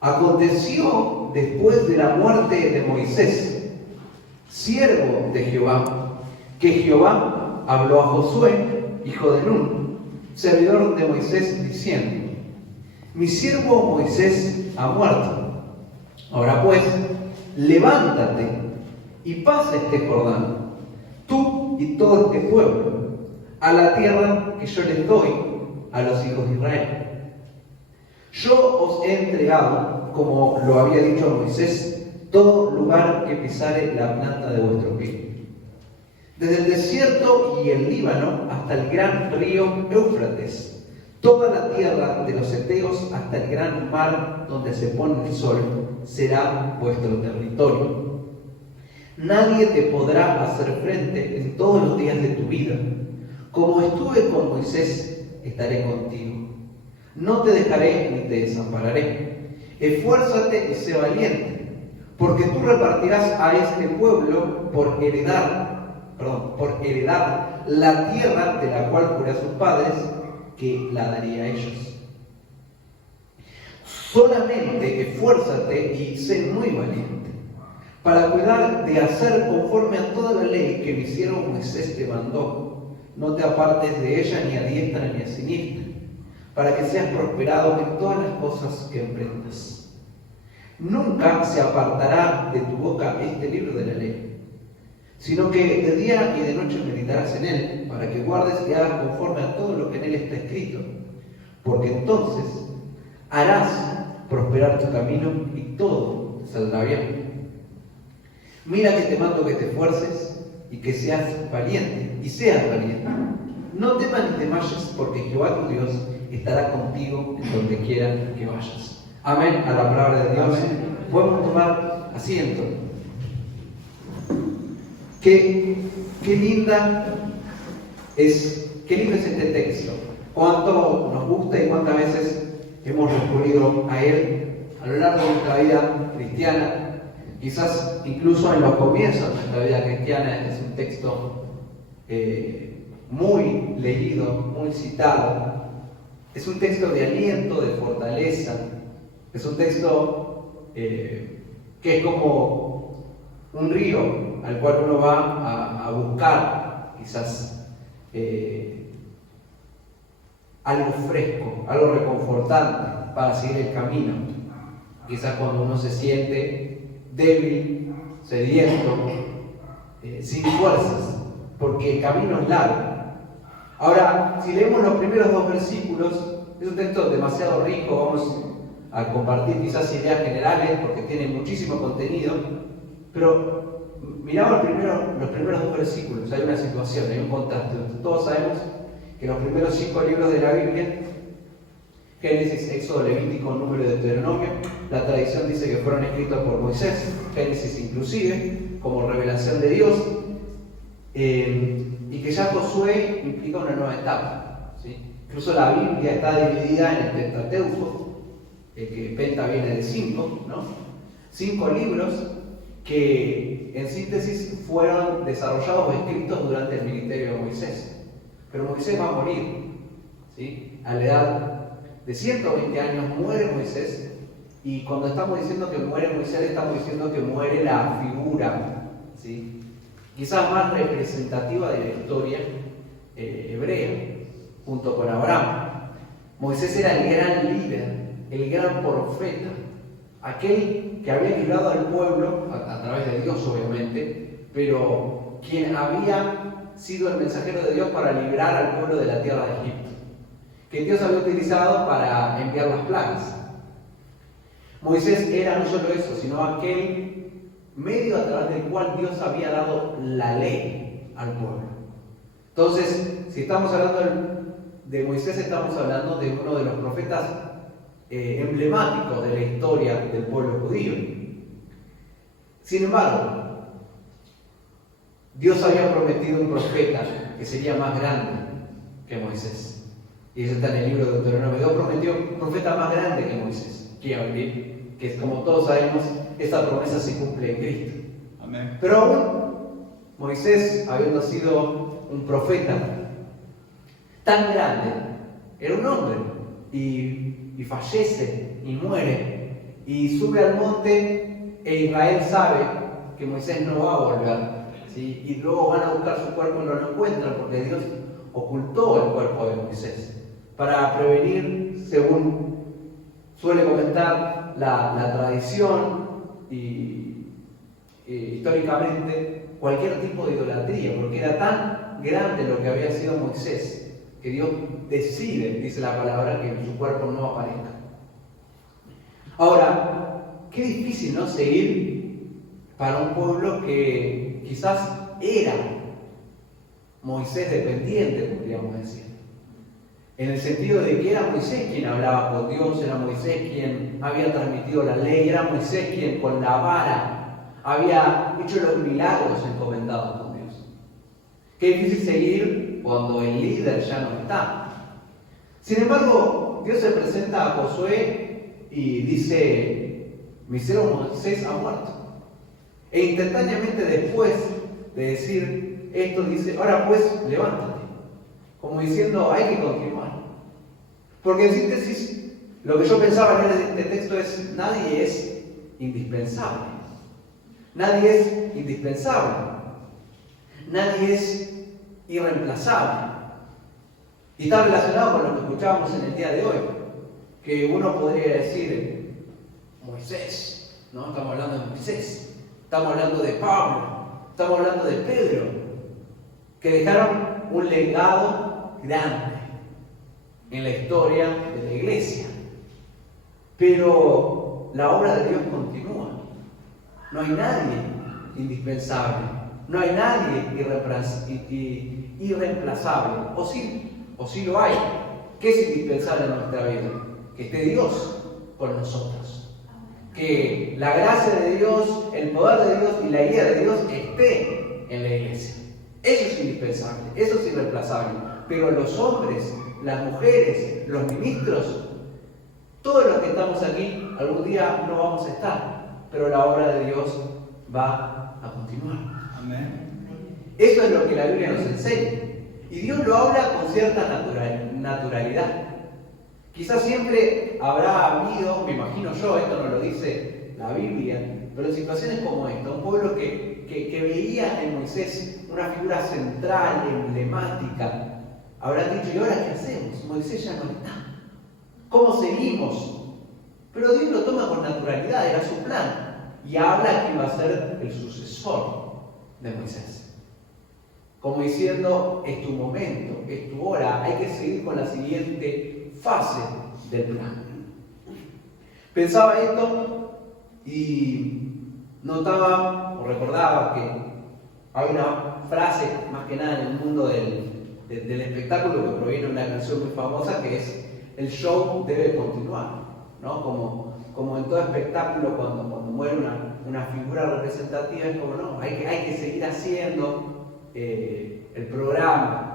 Aconteció después de la muerte de Moisés, siervo de Jehová, que Jehová habló a Josué, hijo de Nun, servidor de Moisés, diciendo: mi siervo Moisés ha muerto. Ahora pues, levántate y pasa este Jordán, tú y todo este pueblo, a la tierra que yo les doy a los hijos de Israel. Yo os he entregado, como lo había dicho a Moisés, todo lugar que pisare la planta de vuestro pie, desde el desierto y el Líbano hasta el gran río Éufrates, toda la tierra de los heteos hasta el gran mar donde se pone el sol, será vuestro territorio. Nadie te podrá hacer frente en todos los días de tu vida. Como estuve con Moisés, estaré contigo. No te dejaré ni te desampararé. Esfuérzate y sé valiente, porque tú repartirás a este pueblo por heredad la tierra de la cual juré a sus padres que la daría a ellos. Solamente esfuérzate y sé muy valiente, para cuidar de hacer conforme a toda la ley que mi siervo Moisés te mandó. No te apartes de ella ni a diestra ni a siniestra, para que seas prosperado en todas las cosas que emprendas. Nunca se apartará de tu boca este libro de la ley, sino que de día y de noche meditarás en él, para que guardes y hagas conforme a todo lo que en él está escrito, porque entonces harás prosperar tu camino y todo te saldrá bien. Mira que te mando que te esfuerces y que seas valiente, y seas valiente. No temas ni te desmayes, porque Jehová tu Dios estará contigo en donde quiera que vayas. Amén a la palabra de Dios. Amén. Podemos tomar asiento. Qué lindo es este texto. Cuánto nos gusta y cuántas veces hemos recurrido a él a lo largo de nuestra vida cristiana. Quizás incluso en los comienzos de nuestra vida cristiana es un texto muy leído, muy citado. Es un texto de aliento, de fortaleza. Es un texto que es como un río al cual uno va a buscar quizás algo fresco, algo reconfortante para seguir el camino. Quizás cuando uno se siente débil, sediento, sin fuerzas, porque el camino es largo. Ahora, si leemos los primeros dos versículos, es un texto demasiado rico. Vamos a compartir quizás ideas generales porque tiene muchísimo contenido, pero miramos los primeros dos versículos. Hay una situación, hay un contraste. Todos sabemos que los primeros 5 libros de la Biblia, Génesis, Éxodo, Levítico, Número y Deuteronomio, la tradición dice que fueron escritos por Moisés, Génesis inclusive, como revelación de Dios, y que ya Josué implica una nueva etapa, ¿sí? Incluso la Biblia está dividida en el Pentateuco, que Penta viene de 5, ¿no? 5 libros que en síntesis fueron desarrollados o escritos durante el ministerio de Moisés. Pero Moisés va a morir, ¿sí? A la edad de 120 años muere Moisés, y cuando estamos diciendo que muere Moisés, estamos diciendo que muere la figura, ¿sí? Quizás más representativa de la historia hebrea, junto con Abraham. Moisés era el gran líder, el gran profeta, aquel que había librado al pueblo, a través de Dios obviamente, pero quien había sido el mensajero de Dios para librar al pueblo de la tierra de Egipto, que Dios había utilizado para enviar las plagas. Moisés era no solo eso, sino aquel medio a través del cual Dios había dado la ley al pueblo. Entonces, si estamos hablando de Moisés, estamos hablando de uno de los profetas emblemáticos de la historia del pueblo judío. Sin embargo, Dios había prometido un profeta que sería más grande que Moisés. Y eso está en el libro de Deuteronomio. Dios prometió un profeta más grande que Moisés, que como todos sabemos, esta promesa se cumple en Cristo. Amén. Pero aún Moisés, habiendo sido un profeta tan grande, era un hombre y fallece y muere. y sube al monte e Israel sabe que Moisés no va a volver, ¿sí? Y luego van a buscar su cuerpo y no lo encuentran porque Dios ocultó el cuerpo de Moisés para prevenir, según suele comentar la tradición y históricamente, cualquier tipo de idolatría, porque era tan grande lo que había sido Moisés que Dios decide, dice la palabra, que su cuerpo no aparezca. Ahora, qué difícil, ¿no?, seguir para un pueblo que quizás era Moisés dependiente, podríamos decir. En el sentido de que era Moisés quien hablaba con Dios, era Moisés quien había transmitido la ley, era Moisés quien con la vara había hecho los milagros encomendados con Dios. Qué difícil seguir cuando el líder ya no está. Sin embargo, Dios se presenta a Josué y dice: mi siervo Moisés ha muerto. E instantáneamente después de decir esto dice: ahora pues, levántate. Como diciendo, hay que continuar. Porque en síntesis, lo que yo pensaba en este texto es: nadie es indispensable. Nadie es indispensable. Nadie es irreemplazable. Y está relacionado con lo que escuchábamos en el día de hoy. Que uno podría decir: Moisés, ¿no? Estamos hablando de Moisés. Estamos hablando de Pablo. Estamos hablando de Pedro. Que dejaron un legado grande en la historia de la iglesia. Pero la obra de Dios continúa. No hay nadie indispensable. No hay nadie irreemplazable. O sí lo hay. ¿Qué es indispensable en nuestra vida? Que esté Dios con nosotros. Que la gracia de Dios, el poder de Dios y la guía de Dios esté en la iglesia. Eso es indispensable, eso es irreemplazable. Pero los hombres, las mujeres, los ministros, todos los que estamos aquí, algún día no vamos a estar, pero la obra de Dios va a continuar. Amén. Eso es lo que la Biblia nos enseña. Y Dios lo habla con cierta naturalidad. Quizás siempre habrá habido, me imagino yo, esto no lo dice la Biblia, pero en situaciones como esta, un pueblo que veía en Moisés una figura central, emblemática, habrán dicho: ¿y ahora qué hacemos? Moisés ya no está. ¿Cómo seguimos? Pero Dios lo toma con naturalidad, era su plan, y habla que iba a ser el sucesor de Moisés. Como diciendo: es tu momento, es tu hora, hay que seguir con la siguiente fase del plan. Pensaba esto y notaba o recordaba que hay una frase, más que nada en el mundo del espectáculo, que proviene de una canción muy famosa, que es: el show debe continuar, ¿no? Como en todo espectáculo, cuando muere una figura representativa, es como: no, hay que seguir haciendo el programa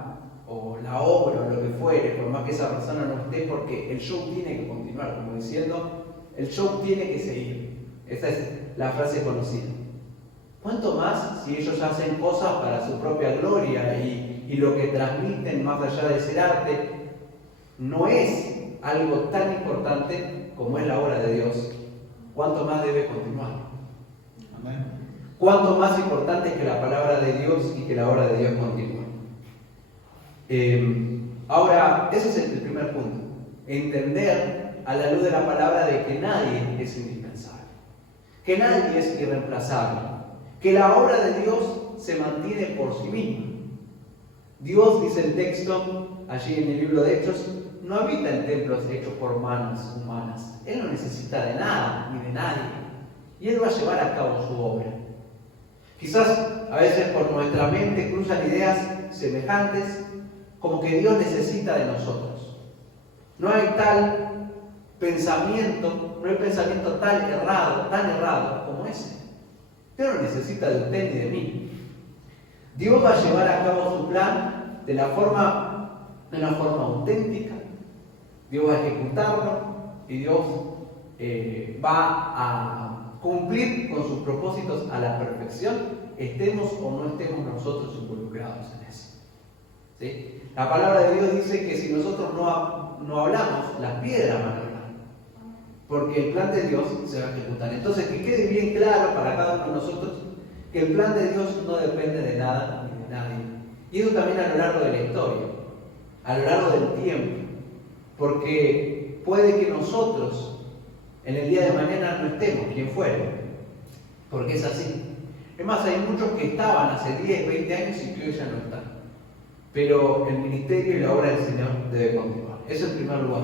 o la obra o lo que fuere, por más que esa persona no esté, porque el show tiene que continuar, como diciendo: el show tiene que seguir. Esa es la frase conocida. ¿Cuánto más si ellos hacen cosas para su propia gloria y lo que transmiten, más allá de ser arte, no es algo tan importante como es la obra de Dios? ¿Cuánto más debe continuar? Amén. ¿Cuánto más importante es que la palabra de Dios y que la obra de Dios continúe? Ahora, ese es el primer punto. Entender a la luz de la palabra de que nadie es indispensable, que nadie es irreemplazable, que la obra de Dios se mantiene por sí misma. Dios, dice el texto allí en el libro de Hechos, no habita en templos hechos por manos humanas. Él no necesita de nada ni de nadie, y Él va a llevar a cabo su obra. Quizás a veces por nuestra mente cruzan ideas semejantes, como que Dios necesita de nosotros. No hay tal pensamiento, no hay pensamiento tan errado como ese. Dios no necesita de usted ni de mí. Dios va a llevar a cabo su plan de una forma auténtica. Dios va a ejecutarlo y Dios va a cumplir con sus propósitos a la perfección, estemos o no estemos nosotros involucrados en eso. ¿Sí? La palabra de Dios dice que si nosotros no hablamos, las piedras van a hablar. porque el plan de Dios se va a ejecutar. Entonces, que quede bien claro para cada uno de nosotros que el plan de Dios no depende de nada ni de nadie. Y eso también a lo largo de la historia, a lo largo del tiempo, porque puede que nosotros en el día de mañana no estemos, quien fuere, porque es así. Es más, hay muchos que estaban hace 10, 20 años y que hoy ya no están. Pero el ministerio y la obra del Señor debe continuar. Eso en primer lugar.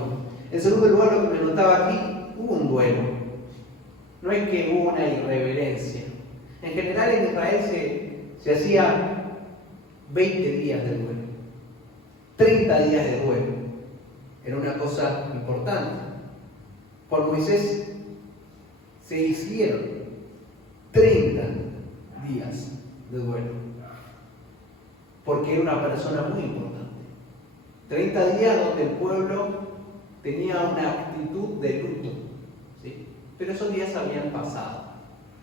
En segundo lugar, lo que me notaba aquí, hubo un duelo. No es que hubo una irreverencia. En general en Israel se hacía 20 días de duelo, 30 días de duelo. Era una cosa importante. Por Moisés se hicieron 30 días de duelo, porque era una persona muy importante. 30 días donde el pueblo tenía una actitud de luto, ¿sí? Pero esos días habían pasado.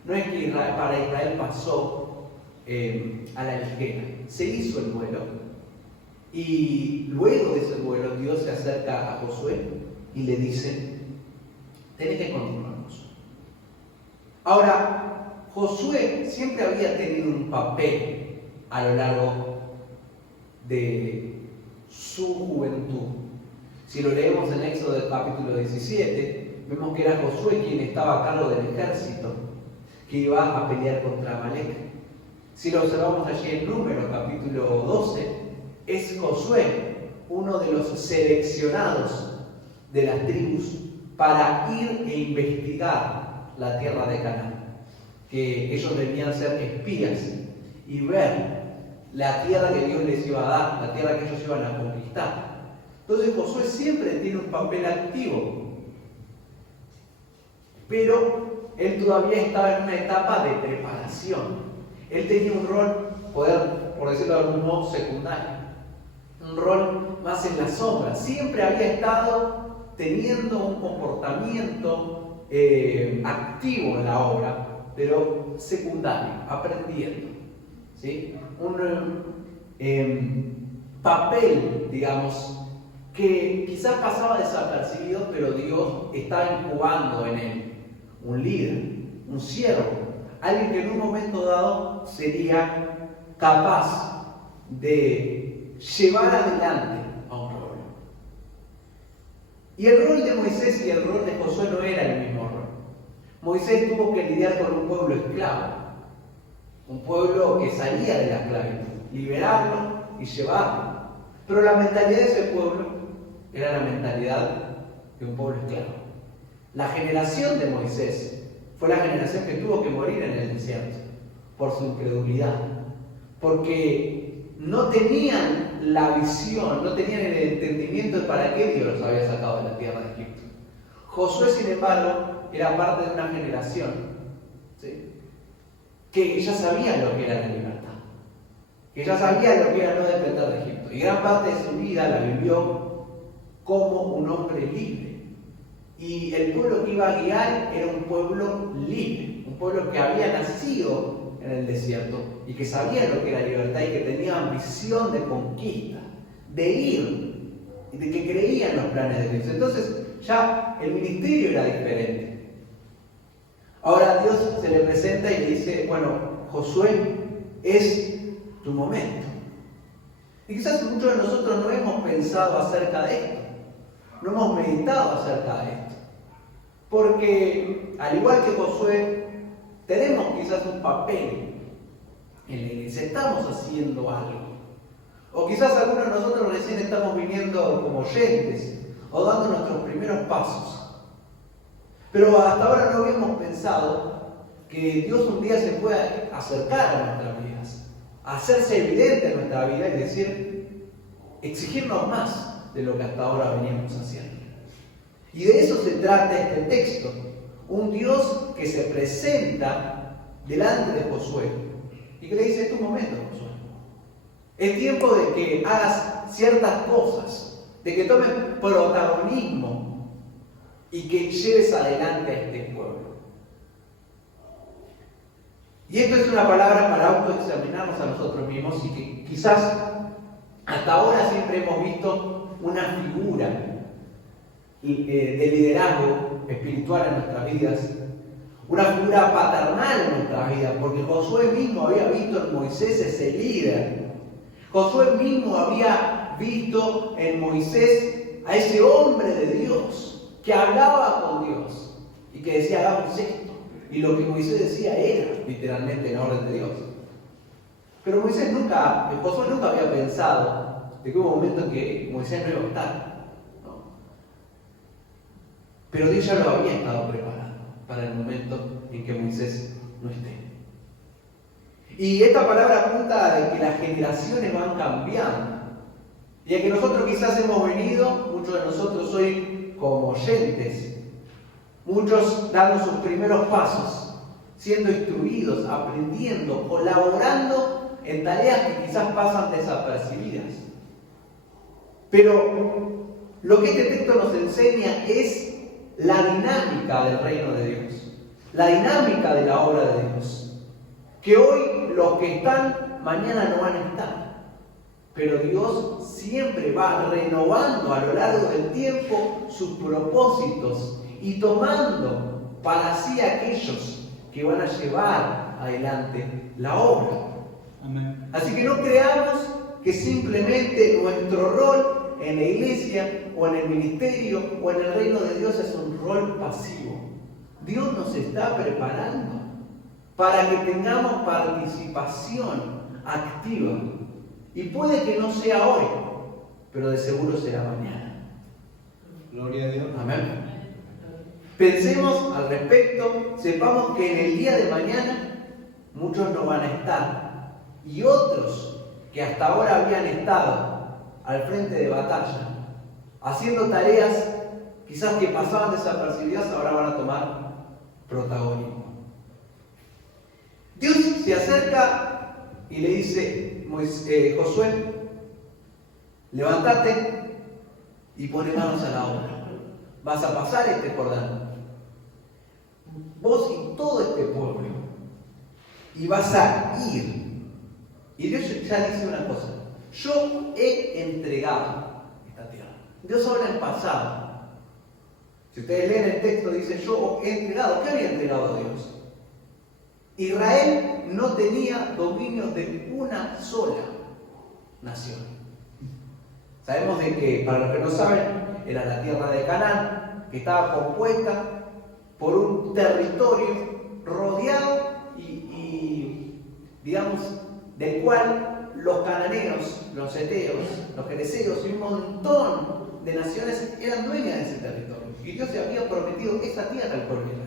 No es que para Israel pasó a la ligera. Se hizo el duelo y luego de ese duelo Dios se acerca a Josué y le dice: tenés que continuarnos. Ahora, Josué siempre había tenido un papel a lo largo de su juventud. Si lo leemos en Éxodo del capítulo 17, vemos que era Josué quien estaba a cargo del ejército que iba a pelear contra Amalek. Si lo observamos allí en Números capítulo 12, es Josué uno de los seleccionados de las tribus para ir e investigar la tierra de Canaán, que ellos debían ser espías y ver la tierra que Dios les iba a dar, la tierra que ellos iban a conquistar. Entonces Josué siempre tiene un papel activo, pero él todavía estaba en una etapa de preparación. Él tenía un rol, por decirlo de algún modo, secundario, un rol más en la sombra. Siempre había estado teniendo un comportamiento activo en la obra, pero secundario, aprendiendo, ¿sí? Un papel, digamos, que quizás pasaba desapercibido, pero Dios estaba incubando en él un líder, un siervo, alguien que en un momento dado sería capaz de llevar adelante a un pueblo. Y el rol de Moisés y el rol de Josué no era el mismo rol. Moisés tuvo que lidiar con un pueblo esclavo, un pueblo que salía de la esclavitud, liberarlo y llevarlo. Pero la mentalidad de ese pueblo era la mentalidad de un pueblo esclavo. La generación de Moisés fue la generación que tuvo que morir en el desierto por su incredulidad, porque no tenían la visión, no tenían el entendimiento de para qué Dios los había sacado de la tierra de Egipto. Josué, sin embargo, era parte de una generación, ¿sí?, que ya sabía lo que era la libertad, que ya sabía lo que era no depender de Egipto, y gran parte de su vida la vivió como un hombre libre. Y el pueblo que iba a guiar era un pueblo libre, un pueblo que había nacido en el desierto y que sabía lo que era libertad y que tenía ambición de conquista, de ir, y de que creía en los planes de Dios. Entonces ya el ministerio era diferente. Ahora Dios se le presenta y le dice: bueno, Josué, es tu momento. Y quizás muchos de nosotros no hemos pensado acerca de esto, no hemos meditado acerca de esto. Porque, al igual que Josué, tenemos quizás un papel en el que estamos haciendo algo. O quizás algunos de nosotros recién estamos viniendo como oyentes o dando nuestros primeros pasos. Pero hasta ahora no habíamos pensado que Dios un día se pueda acercar a nuestras vidas, hacerse evidente en nuestra vida y decir, exigirnos más de lo que hasta ahora veníamos haciendo. Y de eso se trata este texto. Un Dios que se presenta delante de Josué y que le dice: es tu momento, Josué. Es tiempo de que hagas ciertas cosas, de que tomes protagonismo y que lleves adelante a este pueblo. Y esto es una palabra para autoexaminarnos a nosotros mismos, y que quizás hasta ahora siempre hemos visto una figura de liderazgo espiritual en nuestras vidas, una figura paternal en nuestras vidas, porque Josué mismo había visto en Moisés ese líder. Josué mismo había visto en Moisés a ese hombre de Dios que hablaba con Dios y que decía hagamos esto. Y lo que Moisés decía era literalmente en orden de Dios. Pero Josué nunca había pensado de que hubo un momento en que Moisés no iba a estar. ¿No? Pero Dios ya lo había estado preparando para el momento en que Moisés no esté. Y esta palabra apunta de que las generaciones van cambiando. Y a que nosotros quizás hemos venido, muchos de nosotros hoy como oyentes, muchos dando sus primeros pasos, siendo instruidos, aprendiendo, colaborando en tareas que quizás pasan desapercibidas. Pero lo que este texto nos enseña es la dinámica del reino de Dios, la dinámica de la obra de Dios. Que hoy los que están, mañana no van a estar. Pero Dios siempre va renovando a lo largo del tiempo sus propósitos y tomando para sí aquellos que van a llevar adelante la obra. Amén. Así que no creamos que simplemente nuestro rol en la iglesia o en el ministerio o en el reino de Dios es un rol pasivo. Dios nos está preparando para que tengamos participación activa. Y puede que no sea hoy, pero de seguro será mañana. Gloria a Dios. Amén. Pensemos al respecto, sepamos que en el día de mañana muchos no van a estar. Y otros que hasta ahora habían estado al frente de batalla, haciendo tareas quizás que pasaban desapercibidas, ahora van a tomar protagonismo. Dios se acerca y le dice, Josué, levántate y pone manos a la obra. Vas a pasar este Jordán, vos y todo este pueblo, y vas a ir. Y Dios ya dice una cosa: yo he entregado esta tierra. Dios habla en pasado. Si ustedes leen el texto, dice: yo he entregado. ¿Qué había entregado Dios? Israel no tenía dominio de una sola nación. Sabemos de que, para los que no saben, era la tierra de Canaán, que estaba compuesta por un territorio rodeado y digamos, del cual los cananeos, los heteos, los fereceos y un montón de naciones eran dueñas de ese territorio. Y Dios se había prometido esa tierra al pueblo de Israel.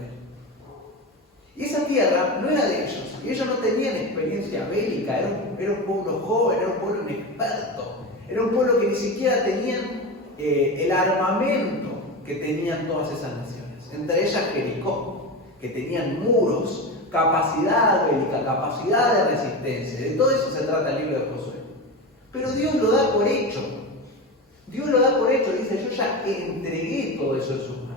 Y esa tierra no era de ellos, y ellos no tenían experiencia bélica, era un pueblo joven, era un pueblo inexperto, era un pueblo que ni siquiera tenían el armamento que tenían todas esas naciones, entre ellas Jericó, que tenían muros, capacidad bélica, capacidad de resistencia. De todo eso se trata el libro de Josué. Pero Dios lo da por hecho. Dios lo da por hecho, dice: yo ya entregué todo eso en sus manos.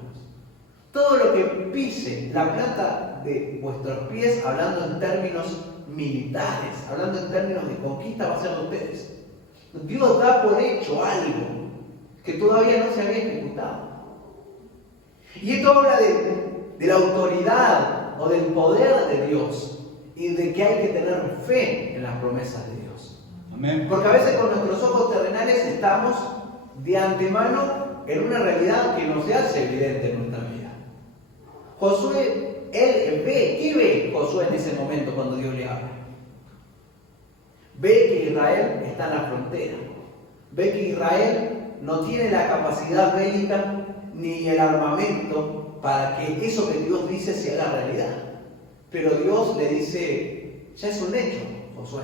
Todo lo que pise la planta de vuestros pies, hablando en términos militares, hablando en términos de conquista, va a ser de ustedes. Dios da por hecho algo que todavía no se había ejecutado. Y esto habla de la autoridad o del poder de Dios y de que hay que tener fe en las promesas de Dios. Amén. Porque a veces con nuestros ojos terrenales estamos de antemano en una realidad que no se hace evidente en nuestra vida. Josué, él ve, ¿qué ve Josué en ese momento cuando Dios le habla? Ve que Israel está en la frontera. Ve que Israel no tiene la capacidad bélica ni el armamento para que eso que Dios dice se haga realidad. Pero Dios le dice: ya es un hecho, Josué.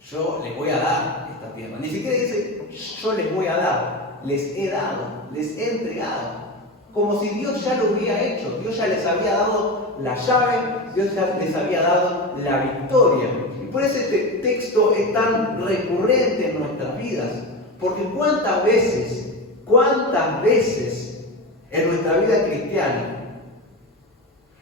Yo les voy a dar esta tierra. Ni siquiera dice: yo les voy a dar. Les he dado, les he entregado. Como si Dios ya lo hubiera hecho. Dios ya les había dado la llave, Dios ya les había dado la victoria. Y por eso este texto es tan recurrente en nuestras vidas. Porque cuántas veces en nuestra vida cristiana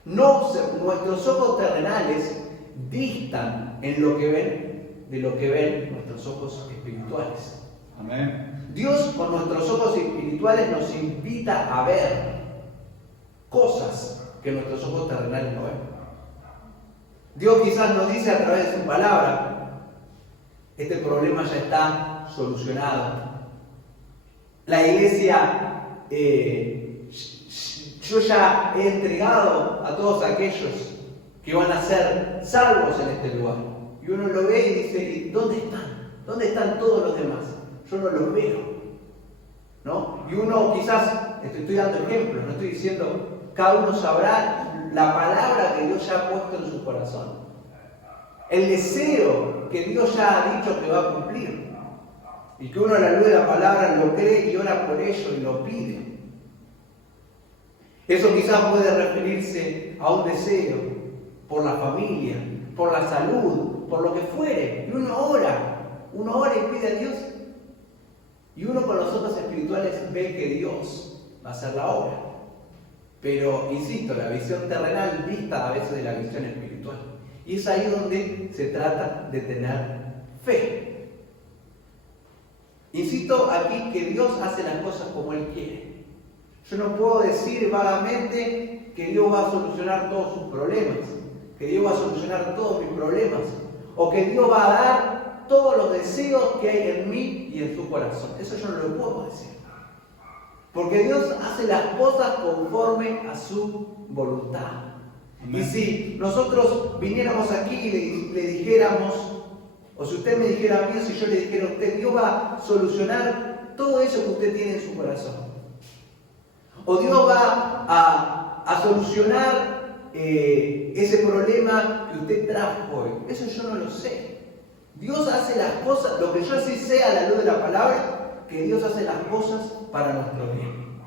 nuestros ojos terrenales distan en lo que ven de lo que ven nuestros ojos espirituales. Amén. Dios con nuestros ojos espirituales nos invita a ver cosas que nuestros ojos terrenales no ven. Dios quizás nos dice a través de su palabra, este problema ya está solucionado. La iglesia, yo ya he entregado a todos aquellos que van a ser salvos en este lugar. Y uno lo ve y dice, ¿dónde están? ¿Dónde están todos los demás? Yo no los veo, ¿no? Y uno quizás, estoy dando ejemplos, no estoy diciendo, cada uno sabrá la palabra que Dios ya ha puesto en su corazón. El deseo que Dios ya ha dicho que va a cumplir. Y que uno a la luz de la palabra lo cree y ora por ello y lo pide. Eso quizás puede referirse a un deseo por la familia, por la salud, por lo que fuere. Y uno ora y pide a Dios. Y uno con los ojos espirituales ve que Dios va a hacer la obra. Pero, insisto, la visión terrenal vista a veces de la visión espiritual. Y es ahí donde se trata de tener fe. Insisto aquí que Dios hace las cosas como Él quiere. Yo no puedo decir vagamente que Dios va a solucionar todos sus problemas, que Dios va a solucionar todos mis problemas, o que Dios va a dar todos los deseos que hay en mí y en su corazón. Eso yo no lo puedo decir. Porque Dios hace las cosas conforme a su voluntad. Amén. Y si nosotros viniéramos aquí y le dijéramos, o si usted me dijera a mí, o si yo le dijera a usted, Dios va a solucionar todo eso que usted tiene en su corazón. O Dios va a solucionar ese problema que usted trajo hoy. Eso yo no lo sé. Dios hace las cosas, lo que yo sí sé a la luz de la palabra, que Dios hace las cosas para nuestro bien.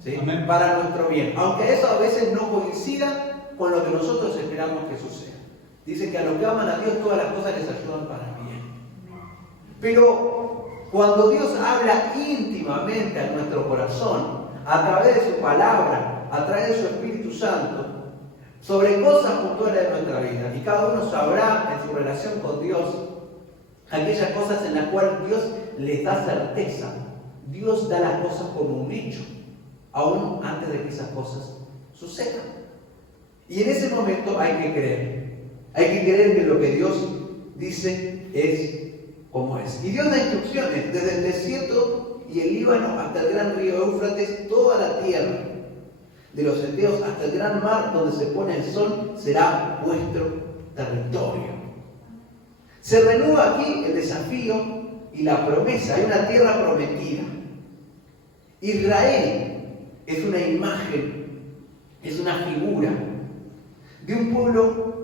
¿Sí? Para nuestro bien. Aunque eso a veces no coincida con lo que nosotros esperamos que suceda. Dice que a los que aman a Dios todas las cosas les ayudan para el bien. Pero cuando Dios habla íntimamente a nuestro corazón, a través de su palabra, a través de su Espíritu Santo, sobre cosas puntuales de nuestra vida, y cada uno sabrá en su relación con Dios aquellas cosas en las cuales Dios les da certeza. Dios da las cosas como un hecho, aún antes de que esas cosas sucedan. Y en ese momento hay que creer. Hay que creer que lo que Dios dice es como es. Y Dios da instrucciones desde el desierto y el Líbano hasta el gran río Éufrates, toda la tierra de los Eteos hasta el gran mar donde se pone el sol será vuestro territorio. Se renueva aquí el desafío y la promesa. Hay una tierra prometida. Israel es una imagen, es una figura de un pueblo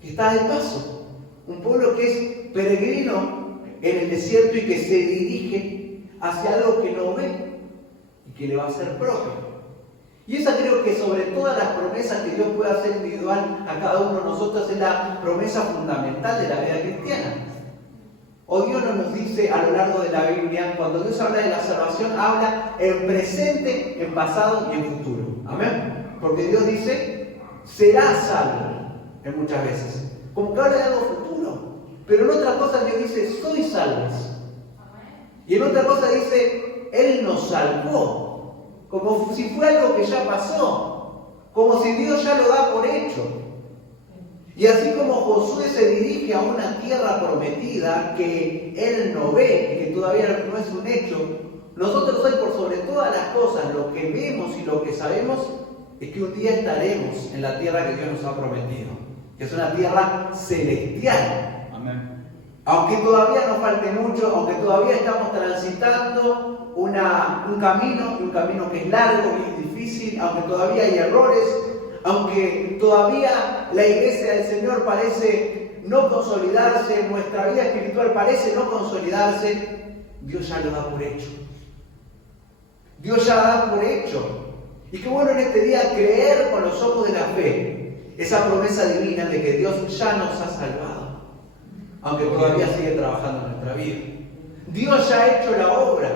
que está de paso, un pueblo que es peregrino en el desierto y que se dirige hacia algo que no ve y que le va a ser propio. Y esa creo que sobre todas las promesas que Dios puede hacer individual a cada uno de nosotros es la promesa fundamental de la vida cristiana. O Dios no nos dice a lo largo de la Biblia, cuando Dios habla de la salvación, habla en presente, en pasado y en futuro. Amén. Porque Dios dice, será salvo en muchas veces. Como que habla de algo futuro. Pero en otra cosa Dios dice, soy salvos. Y en otra cosa dice, Él nos salvó. Como si fuera algo que ya pasó. Como si Dios ya lo da por hecho. Y así como Josué se dirige a una tierra prometida que él no ve y que todavía no es un hecho, nosotros hoy por sobre todas las cosas, lo que vemos y lo que sabemos es que un día estaremos en la tierra que Dios nos ha prometido, que es una tierra celestial. Amén. Aunque todavía nos falte mucho, aunque todavía estamos transitando un camino que es largo y es difícil, aunque todavía hay errores, aunque todavía la iglesia del Señor parece no consolidarse, nuestra vida espiritual parece no consolidarse, Dios ya lo da por hecho. Dios ya da por hecho. Y qué bueno en este día creer con los ojos de la fe esa promesa divina de que Dios ya nos ha salvado, aunque todavía sigue trabajando en nuestra vida. Dios ya ha hecho la obra.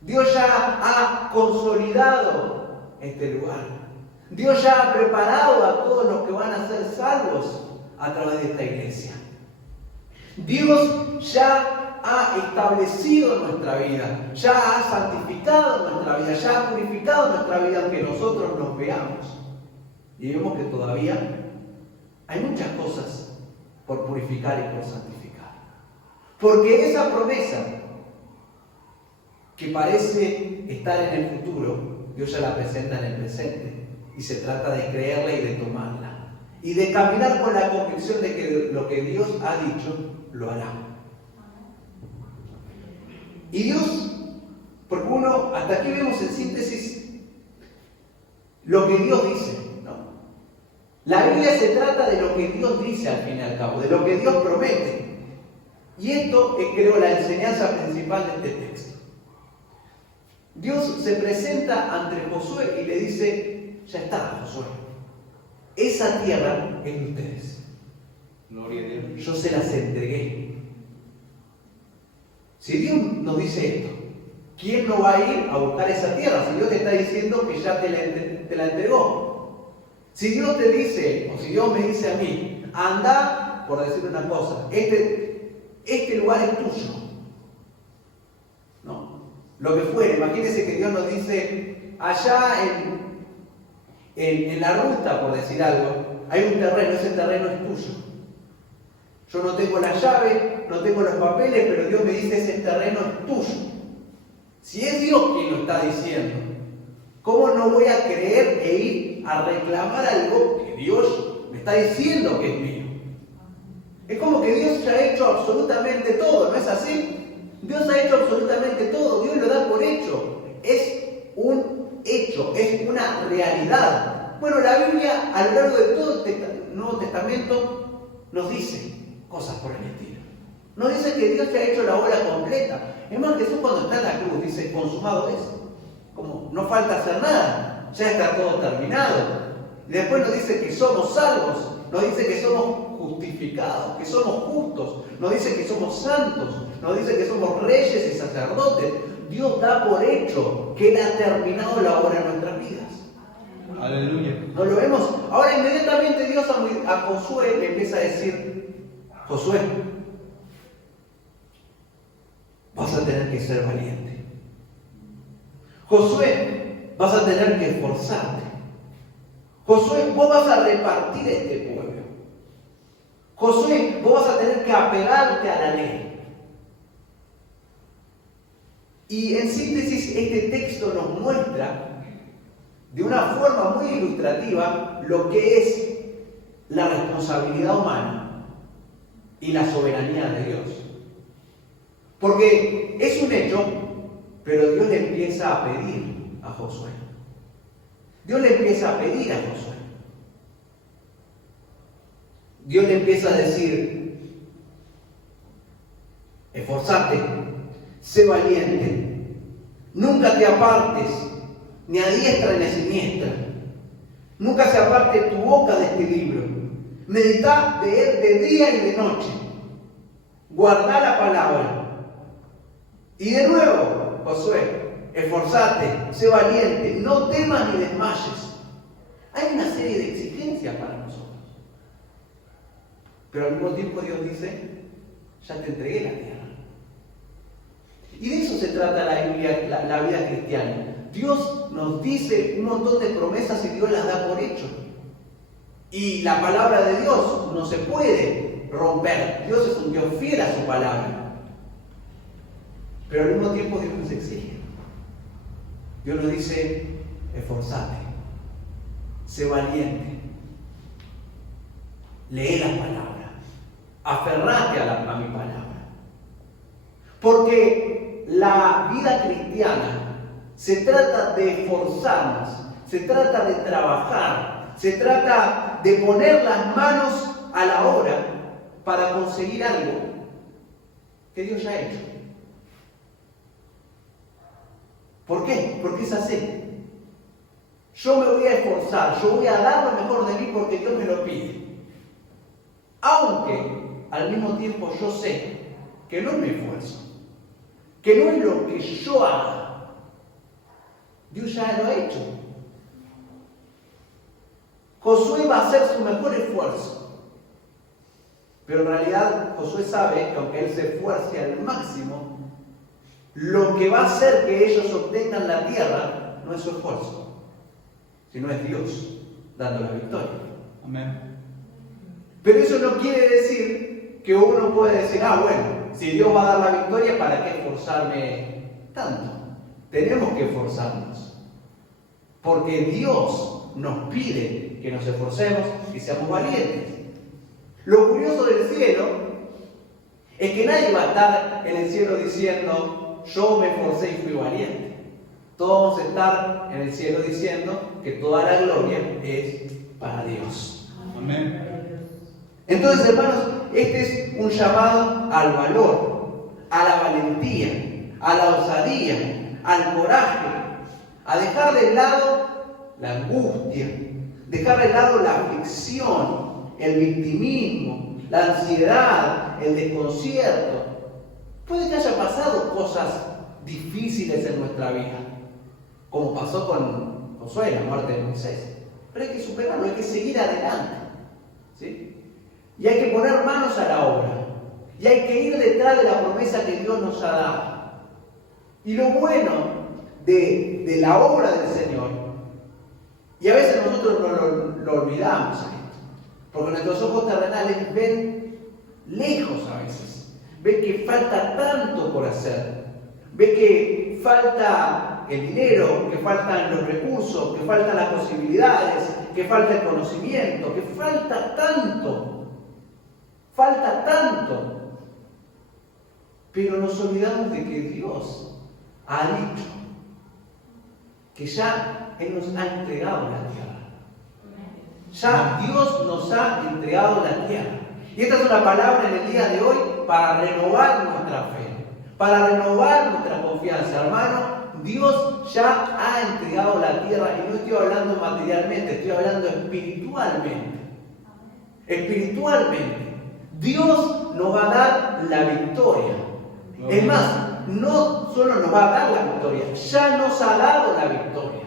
Dios ya ha consolidado este lugar. Dios ya ha preparado a todos los que van a ser salvos a través de esta iglesia. Dios ya ha establecido nuestra vida, ya ha santificado nuestra vida, ya ha purificado nuestra vida, aunque nosotros nos veamos. Y vemos que todavía hay muchas cosas por purificar y por santificar. Porque esa promesa que parece estar en el futuro, Dios ya la presenta en el presente. Y se trata de creerla y de tomarla. Y de caminar con la convicción de que lo que Dios ha dicho, lo hará. Y Dios, porque hasta aquí vemos en síntesis lo que Dios dice, ¿no? La Biblia se trata de lo que Dios dice al fin y al cabo, de lo que Dios promete. Y esto es, creo, la enseñanza principal de este texto. Dios se presenta ante Josué y le dice, ya está, Josué, esa tierra es de ustedes. Gloria a Dios. Yo se las entregué. Si Dios nos dice esto, ¿quién no va a ir a buscar esa tierra? Si Dios te está diciendo que ya te la entregó. Si Dios te dice, o si Dios me dice a mí, anda, por decir una cosa, este lugar es tuyo. ¿No? Lo que fuere, imagínense que Dios nos dice, allá en la ruta, por decir algo, hay un terreno, ese terreno es tuyo. Yo no tengo la llave, no tengo los papeles, pero Dios me dice, ese terreno es tuyo. Si es Dios quien lo está diciendo, ¿cómo no voy a creer e ir a reclamar algo que Dios me está diciendo que es mío? Es como que Dios ya ha hecho absolutamente todo, ¿no es así? Dios ha hecho absolutamente todo, Dios lo da por hecho. Es un hecho, es una realidad. Bueno, la Biblia a lo largo de todo el Nuevo Testamento nos dice cosas por el estilo. Nos dice que Dios ya ha hecho la obra completa. Es más, Jesús cuando está en la cruz dice, consumado es. Como no falta hacer nada, ya está todo terminado. Y después nos dice que somos salvos, nos dice que somos justificados, que somos justos, nos dice que somos santos, nos dice que somos reyes y sacerdotes. Dios da por hecho que Él ha terminado la obra en nuestras vidas. Aleluya. ¿No lo vemos? Ahora inmediatamente Dios a Josué le empieza a decir, Josué, vas a tener que ser valiente. Josué, vas a tener que esforzarte. Josué, vos vas a repartir este pueblo. Josué, vos vas a tener que apegarte a la ley. Y en síntesis, este texto nos muestra de una forma muy ilustrativa lo que es la responsabilidad humana y la soberanía de Dios. Porque es un hecho, pero Dios le empieza a pedir a Josué. Dios le empieza a pedir a Josué. Dios le empieza a decir, esforzate, sé valiente, nunca te apartes, ni a diestra ni a siniestra. Nunca se aparte tu boca de este libro. Meditá de él de día y de noche. Guardá la palabra. Y de nuevo, Josué, esforzate, sé valiente, no temas ni desmayes. Hay una serie de exigencias para nosotros. Pero al mismo tiempo Dios dice, ya te entregué la tierra. Y de eso se trata la Biblia, la vida cristiana. Dios nos dice un montón de promesas y Dios las da por hecho. Y la palabra de Dios no se puede romper. Dios es un Dios fiel a su palabra. Pero al mismo tiempo Dios nos exige. Dios nos dice, esforzate, sé valiente, lee la palabra, aferrate a mi palabra. Porque la vida cristiana se trata de esforzarnos, se trata de trabajar, se trata de poner las manos a la obra para conseguir algo que Dios ya ha hecho. ¿Por qué? Porque es así. Yo me voy a esforzar, yo voy a dar lo mejor de mí porque Dios me lo pide. Aunque al mismo tiempo yo sé que no es mi esfuerzo, que no es lo que yo haga. Dios ya lo ha hecho. Josué va a hacer su mejor esfuerzo. Pero en realidad Josué sabe que aunque él se esfuerce al máximo, lo que va a hacer que ellos obtengan la tierra no es su esfuerzo, sino es Dios dando la victoria. Amén. Pero eso no quiere decir que uno puede decir, bueno, si Dios va a dar la victoria, ¿para qué esforzarme tanto? Tenemos que esforzarnos, porque Dios nos pide que nos esforcemos y seamos valientes. Lo curioso del cielo es que nadie va a estar en el cielo diciendo, yo me esforcé y fui valiente. Todos vamos a estar en el cielo diciendo que toda la gloria es para Dios. Amén. Entonces, hermanos, este es un llamado al valor, a la valentía, a la osadía, al coraje, a dejar de lado la angustia, dejar de lado la aflicción, el victimismo, la ansiedad, el desconcierto. Puede que haya pasado cosas difíciles en nuestra vida, como pasó con Josué, la muerte de Moisés. Pero hay que superarlo, hay que seguir adelante, ¿sí? Y hay que poner manos a la obra. Y hay que ir detrás de la promesa que Dios nos ha dado. Y lo bueno de la obra del Señor, y a veces nosotros lo olvidamos a esto, porque nuestros ojos terrenales ven lejos a veces. Ven que falta tanto por hacer. Ven que falta el dinero, que faltan los recursos, que faltan las posibilidades, que falta el conocimiento, que falta tanto. Falta tanto. Pero nos olvidamos de que Dios ha dicho que ya Él nos ha entregado la tierra. Ya Dios nos ha entregado la tierra. Y esta es una palabra en el día de hoy para renovar nuestra fe, para renovar nuestra confianza. Hermano, Dios ya ha entregado la tierra, y no estoy hablando materialmente, estoy hablando espiritualmente. Espiritualmente. Dios nos va a dar la victoria. Es más, no solo nos va a dar la victoria, ya nos ha dado la victoria.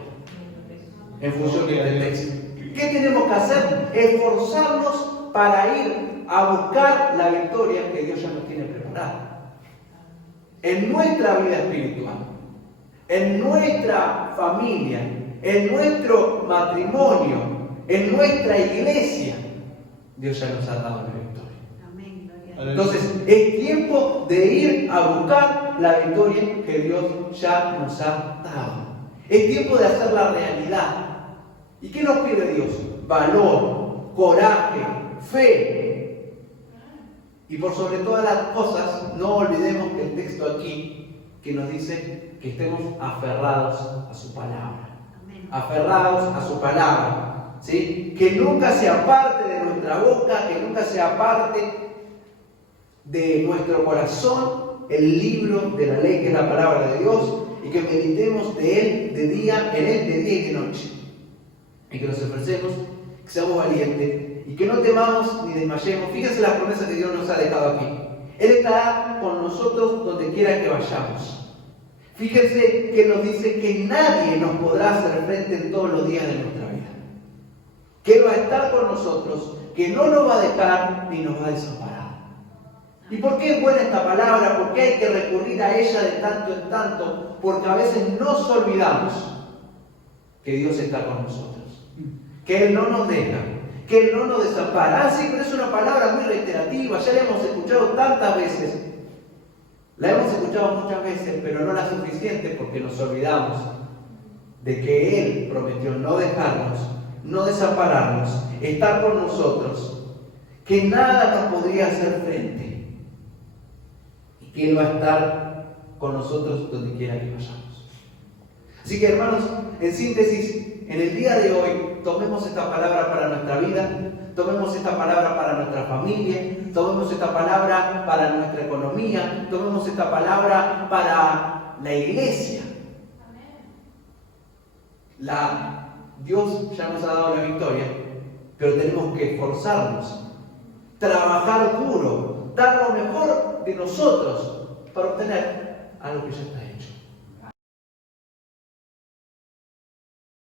En función de este texto. ¿Qué tenemos que hacer? Esforzarnos para ir a buscar la victoria que Dios ya nos tiene preparada. En nuestra vida espiritual, en nuestra familia, en nuestro matrimonio, en nuestra iglesia, Dios ya nos ha dado la victoria. Entonces, es tiempo de ir a buscar la victoria que Dios ya nos ha dado. Es tiempo de hacerla realidad. ¿Y qué nos pide Dios? Valor, coraje, fe. Y por sobre todas las cosas, no olvidemos que el texto aquí que nos dice que estemos aferrados a su palabra. Aferrados a su palabra. ¿Sí? Que nunca se aparte de nuestra boca, que nunca se aparte de nuestro corazón el libro de la ley, que es la palabra de Dios, y que meditemos de él de día, en él de día y de noche. Y que nos esforcemos, que seamos valientes y que no temamos ni desmayemos. Fíjense las promesas que Dios nos ha dejado aquí. Él estará con nosotros donde quiera que vayamos. Fíjense que nos dice que nadie nos podrá hacer frente en todos los días de nuestra vida. Que Él va a estar con nosotros, que no nos va a dejar ni nos va a desamparar. ¿Y por qué es buena esta palabra? ¿Por qué hay que recurrir a ella de tanto en tanto? Porque a veces nos olvidamos que Dios está con nosotros, que Él no nos deja, que Él no nos desampara. Ah, sí, pero es una palabra muy reiterativa, ya la hemos escuchado tantas veces. La hemos escuchado muchas veces, pero no la suficiente, porque nos olvidamos de que Él prometió no dejarnos, no desampararnos, estar con nosotros, que nada nos podría hacer frente. Que Él va a estar con nosotros donde quiera que vayamos. Así que, hermanos, en síntesis, en el día de hoy, tomemos esta palabra para nuestra vida, tomemos esta palabra para nuestra familia, tomemos esta palabra para nuestra economía, tomemos esta palabra para la iglesia. Dios ya nos ha dado la victoria, pero tenemos que esforzarnos, trabajar duro, dar lo mejor de nosotros para obtener algo que ya está